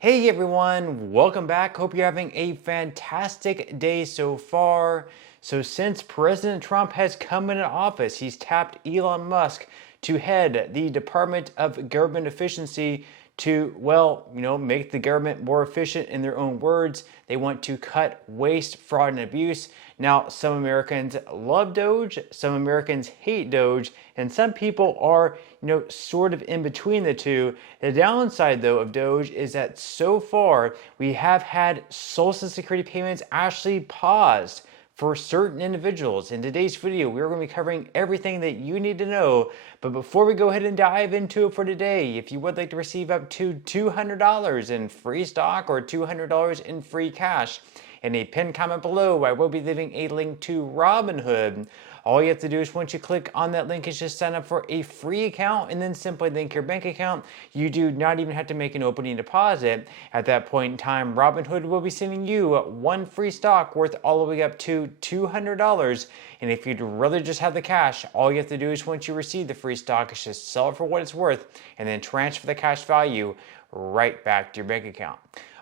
Hey everyone, welcome back. Hope you're having a fantastic day so far. So since President Trump has come into office, he's tapped Elon Musk to head the Department of Government Efficiency to, make the government more efficient in their own words. They want to cut waste, fraud, and abuse. Now, some Americans love Doge, some Americans hate Doge, and some people are, sort of in between the two. The downside, though, of Doge is that so far we have had Social Security payments actually paused for certain individuals. In today's video, we're going to be covering everything that you need to know. But before we go ahead and dive into it for today, if you would like to receive up to $200 in free stock or $200 in free cash, in a pinned comment below, I will be leaving a link to Robinhood. All you have to do is once you click on that link is just sign up for a free account and then simply link your bank account. You do not even have to make an opening deposit. At that point in time, Robinhood will be sending you one free stock worth all the way up to $200. And if you'd rather just have the cash, all you have to do is once you receive the free stock is just sell it for what it's worth and then transfer the cash value right back to your bank account.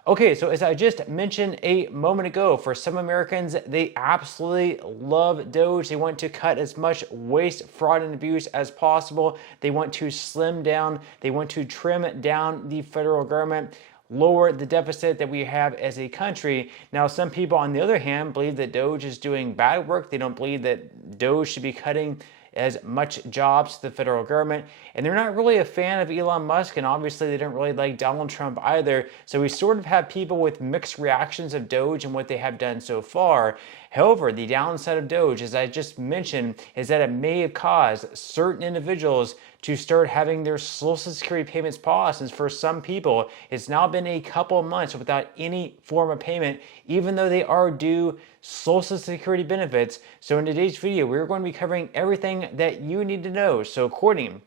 Okay, so as I just mentioned a moment ago, for some Americans, they absolutely love Doge. They want to cut as much waste, fraud, and abuse as possible. They want to slim down. They want to trim down the federal government, lower the deficit that we have as a country. Now, some people, on the other hand, believe that Doge is doing bad work. They don't believe that Doge should be cutting as much jobs to the federal government. And they're not really a fan of Elon Musk, and obviously they don't really like Donald Trump either. So we sort of have people with mixed reactions of Doge and what they have done so far. However, the downside of Doge, as I just mentioned, is that it may have caused certain individuals to start having their Social Security payments paused. And for some people, it's now been a couple of months without any form of payment, even though they are due Social Security benefits. So in today's video, we're going to be covering everything that you need to know. So according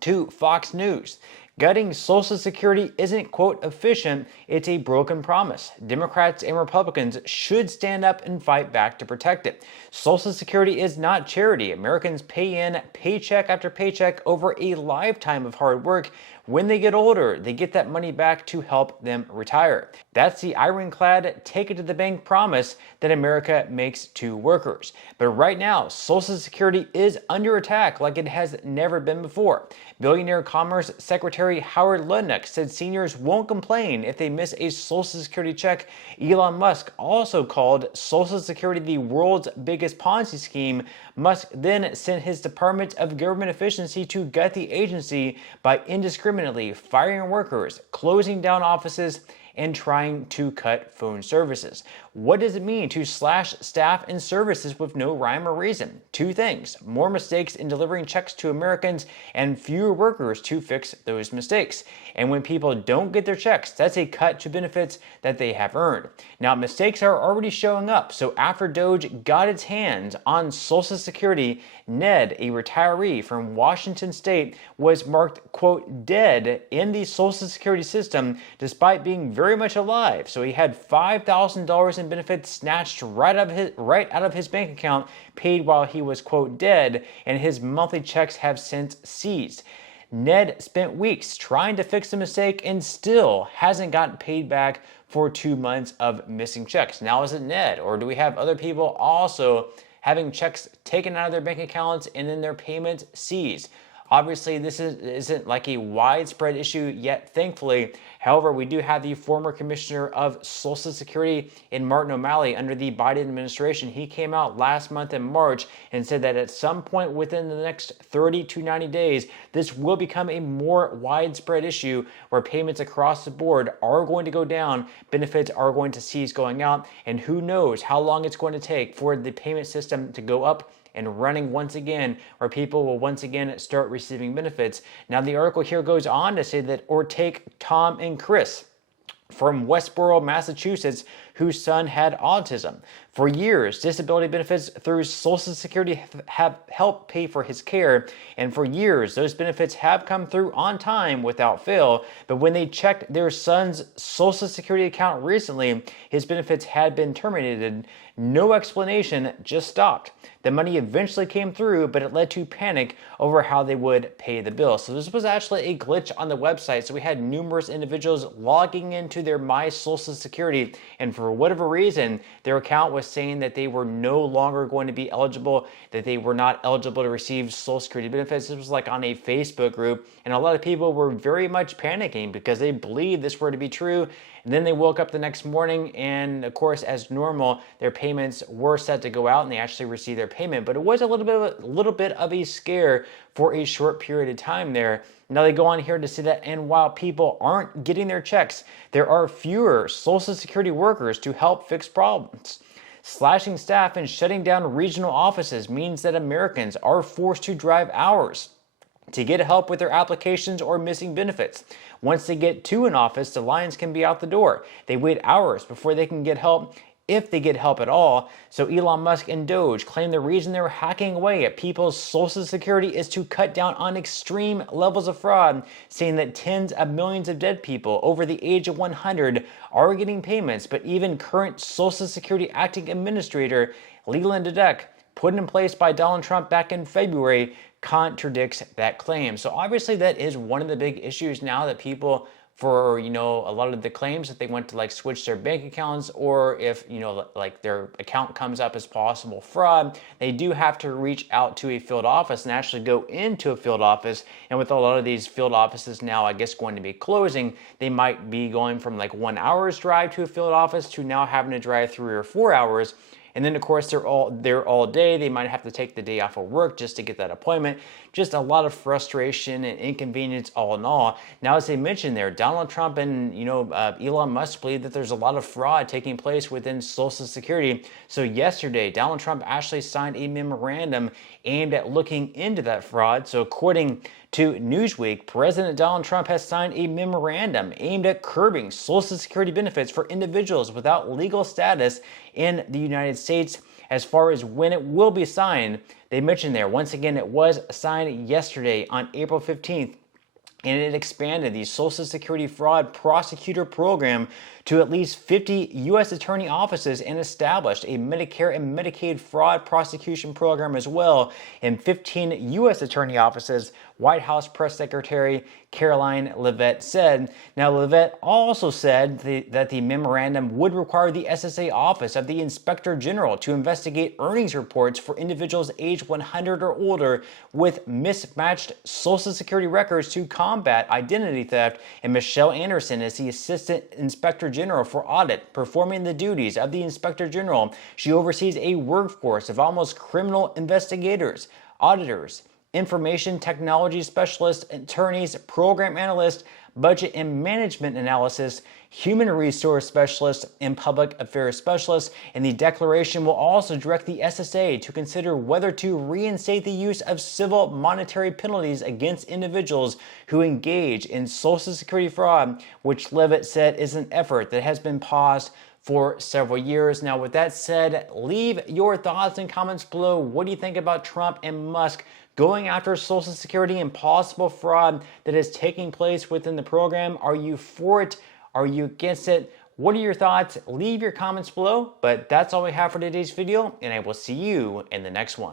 to Fox News, gutting Social Security isn't, quote, efficient, it's a broken promise. Democrats and Republicans should stand up and fight back to protect it. Social Security is not charity. Americans pay in paycheck after paycheck over a lifetime of hard work. When they get older, they get that money back to help them retire. That's the ironclad take it to the bank promise that America makes to workers. But right now, Social Security is under attack like it has never been before. Billionaire Commerce Secretary Howard Lutnick said seniors won't complain if they miss a Social Security check. Elon Musk also called Social Security the world's biggest Ponzi scheme. Musk then sent his Department of Government Efficiency to gut the agency by indiscriminately firing workers, closing down offices, and trying to cut phone services. What does it mean to slash staff and services with no rhyme or reason? Two things: more mistakes in delivering checks to Americans and fewer workers to fix those mistakes. And when people don't get their checks, that's a cut to benefits that they have earned. Now, mistakes are already showing up. So after Doge got its hands on Social Security, Ned, a retiree from Washington State, was marked, quote, dead in the Social Security system despite being very much alive. So he had $5,000 in benefits snatched right out of his bank account, paid while he was, quote, dead, and his monthly checks have since ceased. Ned spent weeks trying to fix the mistake and still hasn't gotten paid back for 2 months of missing checks. Now, is it Ned, or do we have other people also having checks taken out of their bank accounts and then their payments seized? Obviously, this isn't like a widespread issue yet, thankfully. However, we do have the former commissioner of Social Security in Martin O'Malley under the Biden administration. He came out last month in March and said that at some point within the next 30 to 90 days, this will become a more widespread issue where payments across the board are going to go down, benefits are going to cease going out, and who knows how long it's going to take for the payment system to go up and running once again, where people will once again start receiving benefits. Now, the article here goes on to say that, or take Tom and Chris from Westboro, Massachusetts, whose son had autism. For years, disability benefits through Social Security have helped pay for his care, and for years, those benefits have come through on time without fail. But when they checked their son's Social Security account recently, his benefits had been terminated. No explanation, just stopped. The money eventually came through, but it led to panic over how they would pay the bill. So this was actually a glitch on the website. So we had numerous individuals logging into their My Social Security, and for whatever reason, their account was saying that they were no longer going to be eligible, that they were not eligible to receive Social Security benefits. This was like on a Facebook group, and a lot of people were very much panicking because they believed this were to be true. And then they woke up the next morning, and of course, as normal, their payments were set to go out, and they actually received their payment. But it was a little bit of a scare for a short period of time there. Now they go on here to say that, and while people aren't getting their checks, there are fewer Social Security workers to help fix problems. Slashing staff and shutting down regional offices means that Americans are forced to drive hours to get help with their applications or missing benefits. Once they get to an office, the lines can be out the door. They wait hours before they can get help, if they get help at all. So Elon Musk and Doge claim the reason they're hacking away at people's Social Security is to cut down on extreme levels of fraud, saying that tens of millions of dead people over the age of 100 are getting payments, but even current Social Security acting administrator Leland Dedek, put in place by Donald Trump back in February, contradicts that claim. So obviously that is one of the big issues now, that people, for a lot of the claims that they went to like switch their bank accounts, or if like their account comes up as possible fraud, they do have to reach out to a field office and actually go into a field office. And with a lot of these field offices now, I guess, going to be closing, they might be going from like 1 hour's drive to a field office to now having to drive 3 or 4 hours. And then, of course, they're all day. They might have to take the day off of work just to get that appointment. Just a lot of frustration and inconvenience all in all. Now, as they mentioned there, Donald Trump and Elon Musk believe that there's a lot of fraud taking place within Social Security. So yesterday, Donald Trump actually signed a memorandum aimed at looking into that fraud. So according to Newsweek, President Donald Trump has signed a memorandum aimed at curbing Social Security benefits for individuals without legal status in the United States. As far as when it will be signed, they mentioned there, once again, it was signed yesterday on April 15th. And it expanded the Social Security Fraud Prosecutor Program to at least 50 U.S. attorney offices, and established a Medicare and Medicaid fraud prosecution program as well in 15 U.S. attorney offices, White House Press Secretary Caroline Leavitt said. Now, Leavitt also said that the memorandum would require the SSA Office of the Inspector General to investigate earnings reports for individuals aged 100 or older with mismatched Social Security records to combat identity theft. And Michelle Anderson is the Assistant Inspector General for Audit, performing the duties of the Inspector General. She oversees a workforce of almost criminal investigators, auditors, information technology specialists, attorneys, program analysts, budget and management analysis, human resource specialists, and public affairs specialists. And the declaration will also direct the SSA to consider whether to reinstate the use of civil monetary penalties against individuals who engage in Social Security fraud, which Leavitt said is an effort that has been paused for several years. Now, with that said, leave your thoughts and comments below. What do you think about Trump and Musk going after Social Security and possible fraud that is taking place within the program? Are you for it? Are you against it? What are your thoughts? Leave your comments below. But that's all we have for today's video, and I will see you in the next one.